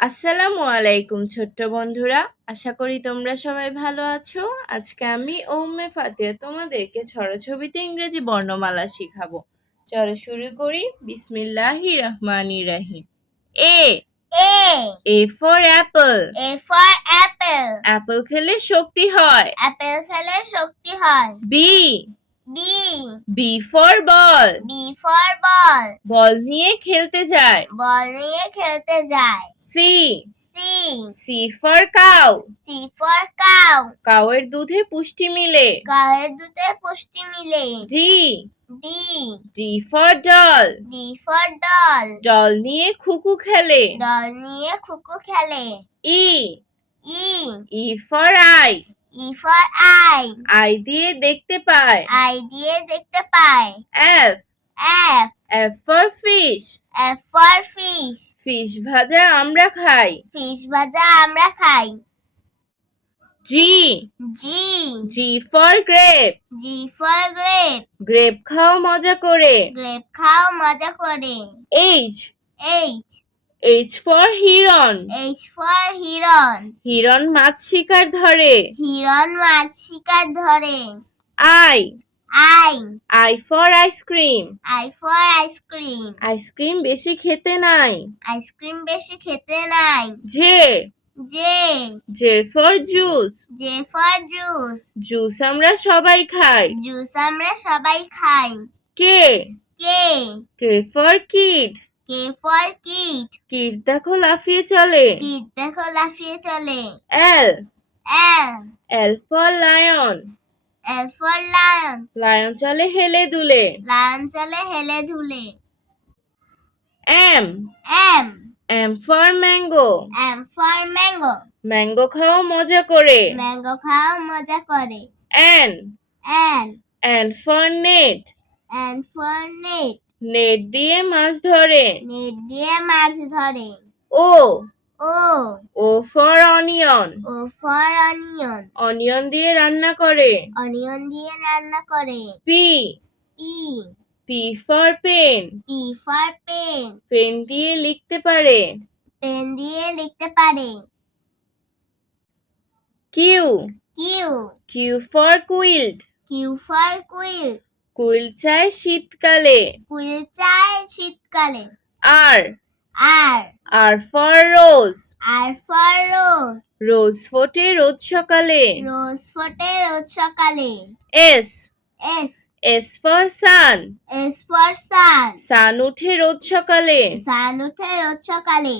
আসসালামু আলাইকুম ছোট্ট বন্ধুরা, আশা করি তোমরা সবাই ভালো আছো। আজকে আমি উম্মে ফাতিহা তোমাদেরকে ছড়াছবিতে ইংরেজি বর্ণমালা শিখাবো। চলো শুরু করি। বিসমিল্লাহির রহমানির রহিম। A A for apple. A for apple. Apple খেলে শক্তি হয়। Apple খেলে শক্তি হয়। B B for ball. B for ball. Ball নিয়ে খেলতে যায়। বল নিয়ে খেলতে যায়। C for cow. C for cow. কাউয়ের দুধে পুষ্টি মিলে। গায়ের দুধে পুষ্টি মিলে। D for doll. D for doll. Doll নিয়ে খুকু খেলে। ডল নিয়ে খুকু খেলে। E for eye. E for eye. I দিয়ে দেখতে পায়। Eye দিয়ে দেখতে পায়। F F for fish. F for fish. Fish ভাজা আমরা খাই। ফিশ ভাজা আমরা খাই। G for grape. G for grape. Grape খাও মজা করে। গ্রেপ খাও মজা করে। H for Hiron. H for heron. হিরন মাছ শিকার ধরে। হিরন মাছ শিকার ধরে। I for ice cream. I for ice cream. Ice cream বেশি খেতে নাই। আইসক্রিম বেশি খেতে নাই। J for juice. J for juice. Juice আমরা সবাই খাই। জুস আমরা সবাই খাই। K for kid. K for kid. Kid দেখো লাফিয়ে চলে। Kid দেখো লাফিয়ে চলে। L for lion. L for lion. Lion চলে হেলে দুলে। লায়ন চলে হেলে ধুলে। M for mango. M for mango. Mango খাও মজা করে। ম্যাঙ্গো খাও মজা করে। N for net. N for net. Net দিয়ে মাছ ধরে। নেট দিয়ে মাছ ধরে। O for onion. O for onion. Onion দিয়ে রান্না করে। অনিয়ন দিয়ে রান্না করে। P for pen. P for pen. Pen দিয়ে লিখতে পারে। পেন দিয়ে লিখতে পারে। Q for quilt. Q for quill. Quill চায় শীতকালে। Quill চায় শীতকালে। R for rose. R for rose. Rose ফোটে রোজ সকালে। রোজ ফোটে রোজ সকালে। S for sun. S for sun. Sun উঠে রোজ সকালে। সান উঠে রোজ সকালে।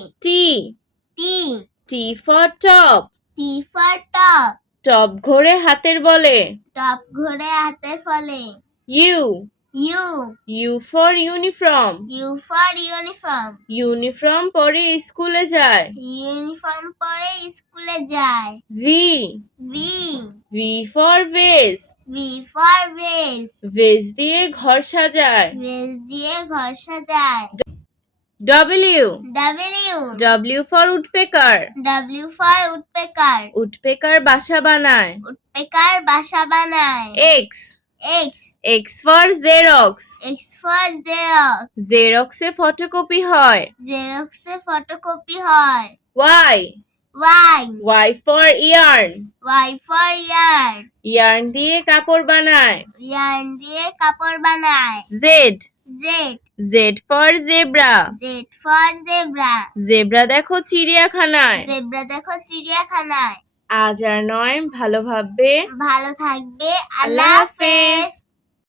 T for top. T for top. Top ঘোরে হাতের বলে। টপ ঘোরে হাতে ফলে। U for uniform. U for uniform. Uniform পরে স্কুলে যায়। ইউনিফর্ম পরে স্কুলে যায়। V for vase. V for vase. Vase দিয়ে ঘর সাজায়। Vase দিয়ে ঘর সাজায়। W for woodpecker. W for woodpecker. Woodpecker বাসা বানায়। Woodpecker বাসা বানায়। X for xerox. X for xerox. জেরক্সে ফটোকপি হয়। Xeroxে ফটোকপি হয়। Y for yarn. Y for yarn. Yarn দিয়ে কাপড় বানায়। Yarn দিয়ে কাপড় বানায়। Z for zebra. Z for zebra. Zebra দেখো চিড়িয়াখানায়। Zebra দেখো চিড়িয়াখানায়। আজ আর নয়, ভালো ভাববে। ভালো থাকবে। আল্লাহ আল্লাহ হাফেজ। হাফেজ।